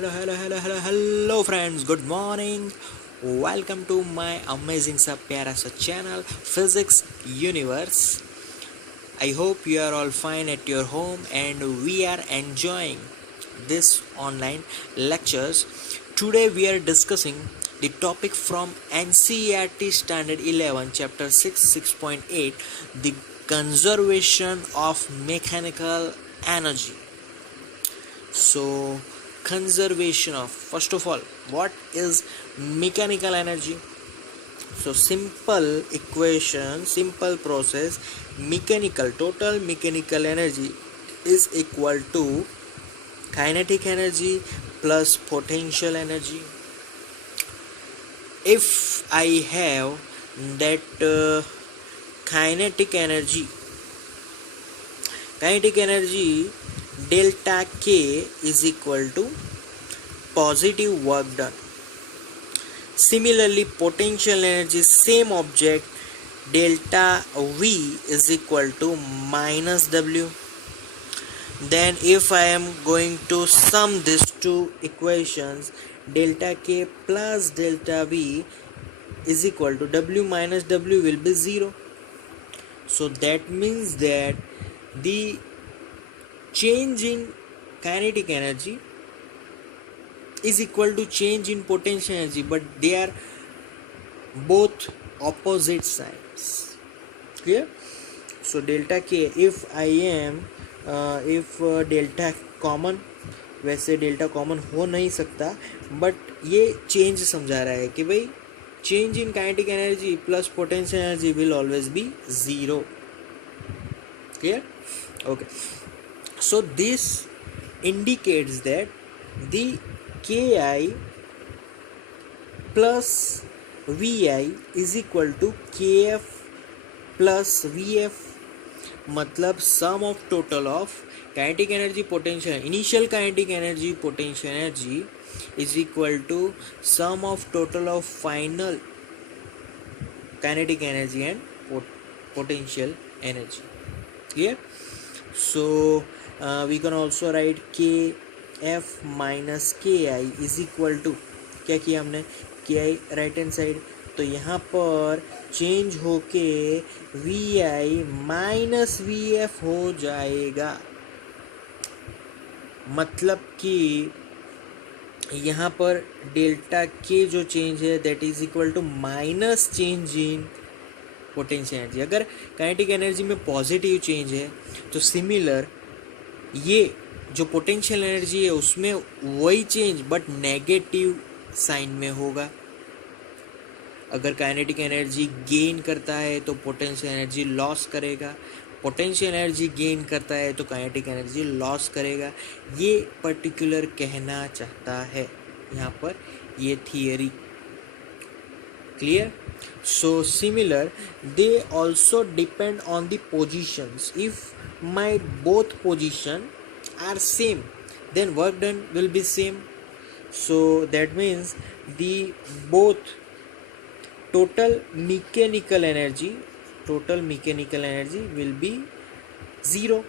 Hello friends, good morning. Welcome to my amazing सा प्यारा सा channel Physics Universe. I hope you are all fine at your home and we are enjoying this online lectures. Today we are discussing the topic from NCERT Standard 11 Chapter 6 6.8, the conservation of mechanical energy. So conservation of, first of all, what is mechanical energy? So simple equation, simple process, total mechanical energy is equal to kinetic energy plus potential energy. If I have that kinetic energy delta K is equal to positive work done. Similarly, potential energy, same object, delta V is equal to minus W. Then if I am going to sum these two equations, delta K plus delta V is equal to W minus W will be 0. So that means that the change in kinetic energy is equal to change in potential energy, but they are both opposite sides. Clear? So delta K, if I am delta common, वैसे delta common हो नहीं सकता, but ये change समझा रहा है कि भाई change in kinetic energy plus potential energy will always be 0. Clear? Okay. So this indicates that the Ki plus Vi is equal to Kf plus Vf. मतलब sum of total of kinetic energy, potential, initial kinetic energy, potential energy is equal to sum of total of final kinetic energy and potential energy. Clear? So we can also write Kf minus Ki is equal to, क्या किया हमने, Ki right hand side, तो यहाँ पर change होके Vi minus Vf हो जाएगा. मतलब कि यहाँ पर डेल्टा के जो चेंज है that is equal to minus change in potential energy. अगर काइनेटिक एनर्जी में पॉजिटिव चेंज है तो सिमिलर ये जो पोटेंशियल एनर्जी है उसमें वही चेंज बट नेगेटिव साइन में होगा. अगर काइनेटिक एनर्जी गेन करता है तो पोटेंशियल एनर्जी लॉस करेगा, पोटेंशियल एनर्जी गेन करता है तो काइनेटिक एनर्जी लॉस करेगा. ये पर्टिकुलर कहना चाहता है यहाँ पर ये theory. Clear? So similar, they also depend on the positions. If my both position are same, then work done will be same. So that means the both total mechanical energy will be 0,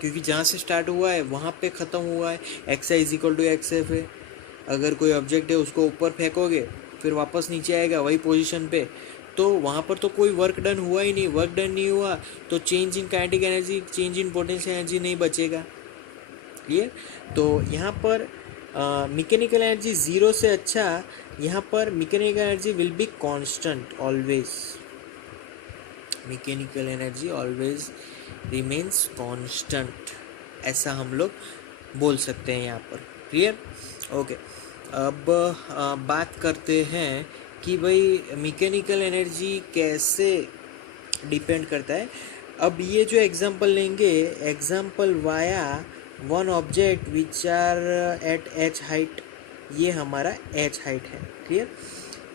क्योंकि जहाँ से start हुआ है वहाँ पे ख़त्म हुआ है. X I is equal to X F है. अगर कोई ऑब्जेक्ट है उसको ऊपर फेंकोगे फिर वापस नीचे आएगा वही पोजीशन पे, तो वहाँ पर तो कोई वर्क डन हुआ ही नहीं. वर्क डन नहीं हुआ तो change in kinetic energy, change in potential energy नहीं बचेगा. क्लियर? तो यहाँ पर मैकेनिकल एनर्जी 0 से अच्छा यहाँ पर mechanical energy will be constant always. Mechanical energy always remains constant, ऐसा हम लोग बोल सकते हैं यहाँ पर. क्लियर? ओके. अब बात करते हैं कि भाई मैकेनिकल एनर्जी कैसे डिपेंड करता है. अब ये जो एग्जांपल लेंगे, example via one object which are at H height, ये हमारा एच हाइट है. क्लियर?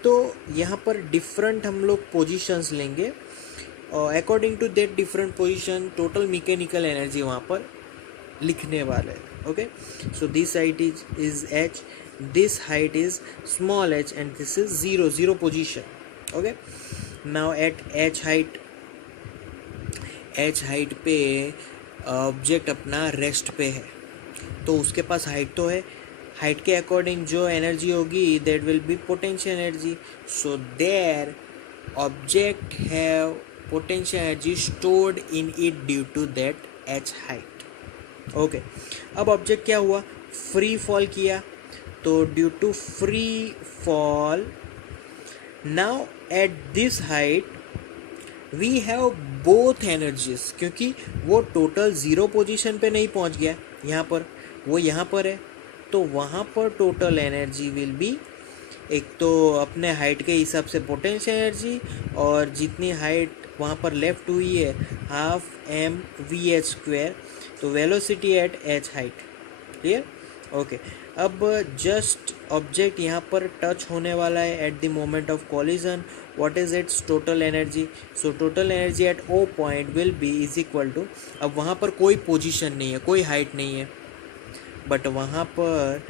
तो यहाँ पर डिफरेंट हम लोग पोजीशंस लेंगे और according to that different position total mechanical energy वहाँ पर लिखने वाले हैं. Okay. So this height is H, this height is small h and this is 0 position. Okay, now at h height पे ऑब्जेक्ट अपना रेस्ट पे है, तो उसके पास हाइट तो है. हाइट के अकॉर्डिंग जो एनर्जी होगी that will be potential energy. So there object have potential energy stored in it due to that h height. Okay, अब ऑब्जेक्ट क्या हुआ, फ्री फॉल किया, तो due to free fall now at this height we have both energies, क्योंकि वो total zero position पे नहीं पहुंच गया, यहाँ पर वो यहाँ पर है, तो वहाँ पर टोटल एनर्जी विल बी, एक तो अपने हाइट के हिसाब से पोटेंशियल एनर्जी, और जितनी हाइट वहाँ पर लेफ्ट हुई है half M V H square, तो velocity at H height. Clear? Okay, अब जस्ट ऑब्जेक्ट यहाँ पर टच होने वाला है at the moment of collision. What is its total energy? So total energy at O point will be is equal to, अब वहाँ पर कोई पोजीशन नहीं है, कोई हाइट नहीं है, बट वहाँ पर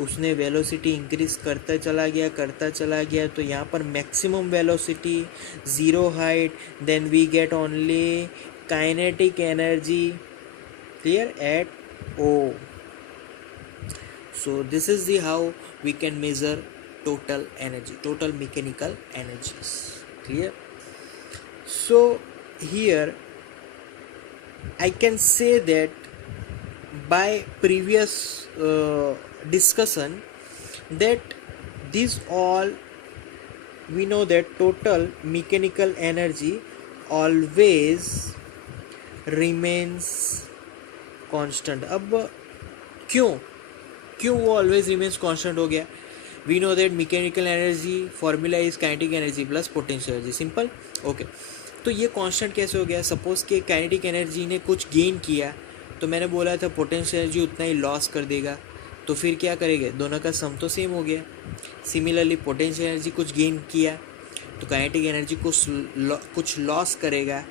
उसने वेलोसिटी इंक्रीज करता चला गया, तो यहाँ पर maximum velocity, zero height, then we get only kinetic energy. Clear? At O. So this is the how we can measure total energy, total mechanical energies. Clear? So here I can say that by previous discussion that these all we know that total mechanical energy always remains constant. अब क्यों वो always remains constant हो गया? We know that mechanical energy formula is kinetic energy plus potential energy. Simple. Okay, तो ये constant कैसे हो गया? सपोज कि काइनेटिक एनर्जी ने कुछ गेन किया, तो मैंने बोला था पोटेंशियल एनर्जी उतना ही लॉस कर देगा, तो फिर क्या करेंगे, दोनों का सम तो सेम हो गया. सिमिलरली पोटेंशियल एनर्जी कुछ गेन किया, तो काइनेटिक एनर्जी कुछ लॉस करेगा,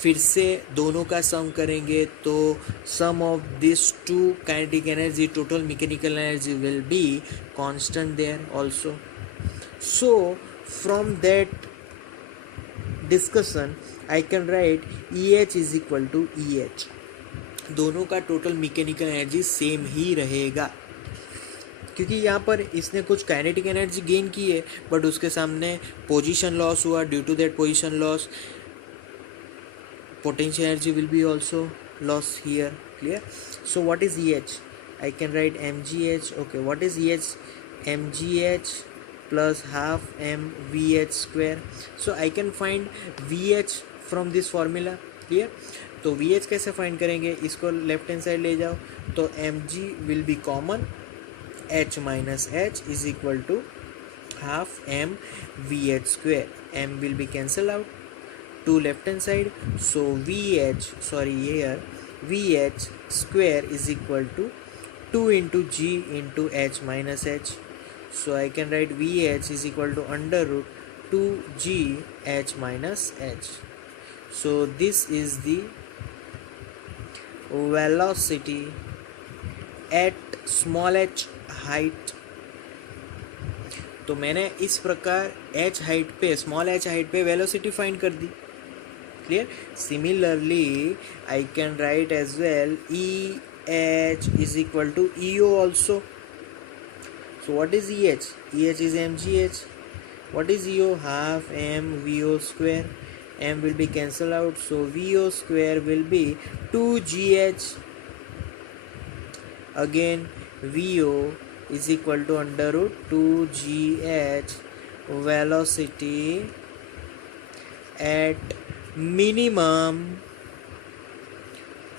फिर से दोनों का सम करेंगे, तो sum of this two kinetic energy, total mechanical energy will be constant there also. So from that discussion I can write EH is equal to EH. दोनों का टोटल मैकेनिकल एनर्जी सेम ही रहेगा, क्योंकि यहाँ पर इसने कुछ काइनेटिक एनर्जी गेन की है, बट उसके सामने पोजीशन लॉस हुआ. Due to that position loss potential energy will be also lost here. Clear? So what is EH? I can write mgh. Okay, what is EH? mgh plus half m vh square. So I can find vh from this formula. Clear? तो vh कैसे find करेंगे? इसको left hand side ले जाओ, तो mg will be common, h minus h is equal to half m vh square. m will be cancelled out to left hand side, so vh square is equal to 2 into g into h minus h. So I can write vh is equal to under root 2g h minus h. So this is the velocity at small h height. तो मैंने इस प्रकार h height पे, small h height पे velocity find कर दी. Clear? Similarly, I can write as well EH is equal to EO also. So what is EH? EH is mgh. What is EO? Half m VO square. M will be cancelled out, so VO square will be 2gh. Again, VO is equal to under root 2gh velocity at minimum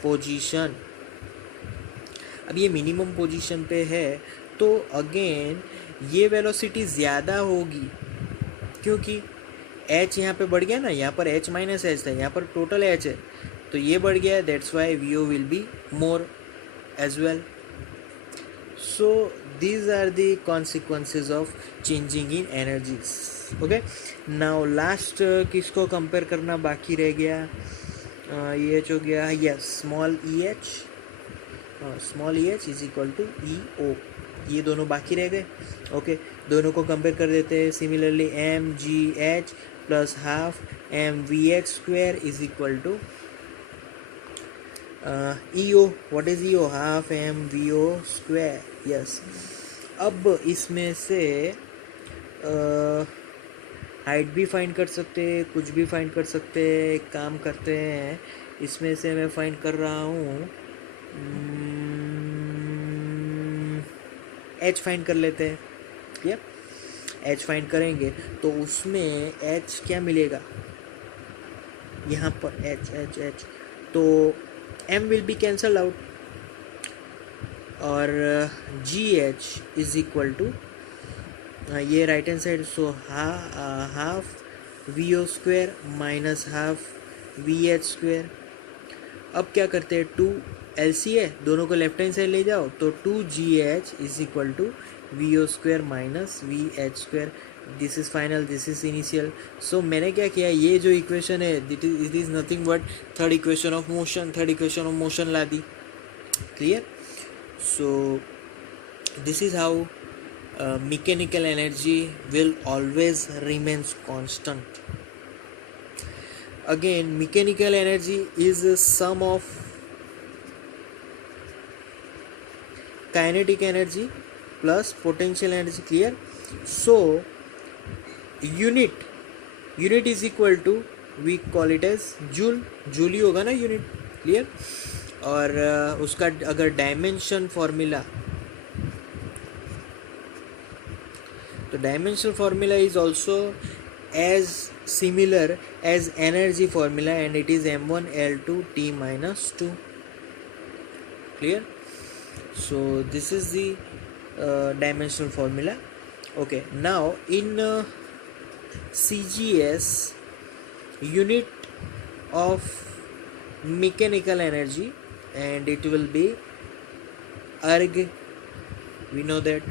position. अब ये minimum position पे है, तो again ये velocity ज़्यादा होगी, क्योंकि h यहाँ पे बढ़ गया ना, यहाँ पर h माइनस एच था, यहाँ पर टोटल h है, तो ये बढ़ गया, that's why VO will be more as well. So these are the consequences of changing in energies. Okay, now last किसको कंपेयर करना बाकी रह गया? EH हो गया, yes, small EH is equal to EO. ये दोनों बाकी रह गए. ओके, दोनों को कंपेयर कर देते हैं. Similarly mgh plus half mvh square is equal to EO. What is EO? Half mvo square. Yes. अब इसमें से हाइट भी फाइंड कर सकते हैं, कुछ भी फाइंड कर सकते हैं। एक काम करते हैं, इसमें से मैं फाइंड कर रहा हूँ एच फाइंड कर लेते हैं। क्लियर, एच फाइंड करेंगे तो उसमें एच क्या मिलेगा, यहाँ पर एच एच एच, तो M will be cancel out और G H is equal to ये right hand side, so half V O square minus half V H square. अब क्या करते हैं, टू एल सी है, दोनों को लेफ्ट हैंड साइड ले जाओ, तो two G H is equal to V O square minus V H square. This is final, this is initial. So मैंने क्या किया, ये जो इक्वेशन है it is nothing but third equation of motion ला दी। Clear, so this is how mechanical energy will always remains constant. Again, mechanical energy is a sum of kinetic energy plus potential energy. Clear, so unit is equal to, we call it as joule ही होगा ना unit. Clear, और उसका अगर dimension formula, तो dimensional formula is also as similar as energy formula and it is m1 l2 t minus 2. Clear, so this is the dimensional formula. Okay, now in CGS, unit of mechanical energy, and it will be erg, we know that.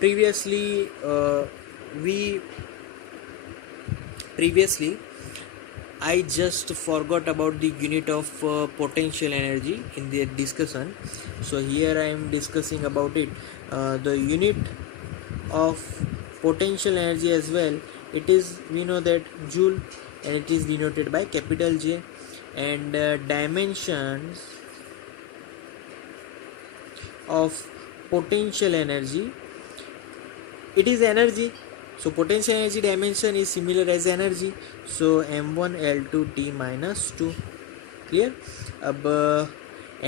Previously I just forgot about the unit of potential energy in the discussion, so here I am discussing about it. The unit of potential energy as well, it is, we know that joule, and it is denoted by capital J, and dimensions of potential energy, it is energy, so potential energy dimension is similar as energy, so m1 l2 t minus 2. Clear, अब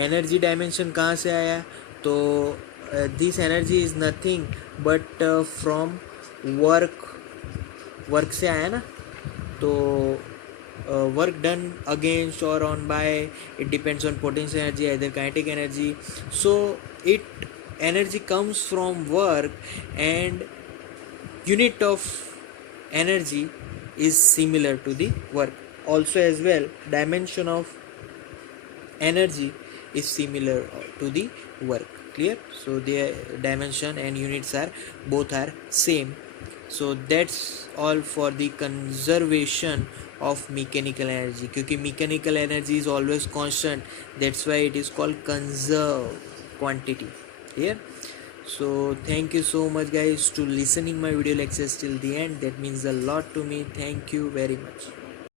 energy dimension कहाँ से आया, तो this energy is nothing but from work से आया ना, तो work done against और on by, it depends on potential energy either kinetic energy, so it energy comes from work, and unit of energy is similar to the work also as well. Dimension of energy is similar to the work. Clear, so their dimension and units are both are same. So that's all for the conservation of mechanical energy, क्योंकि mechanical energy is always constant, that's why it is called conserved quantity. Here, so thank you so much guys to listening my video lectures till the end, that means a lot to me. Thank you very much.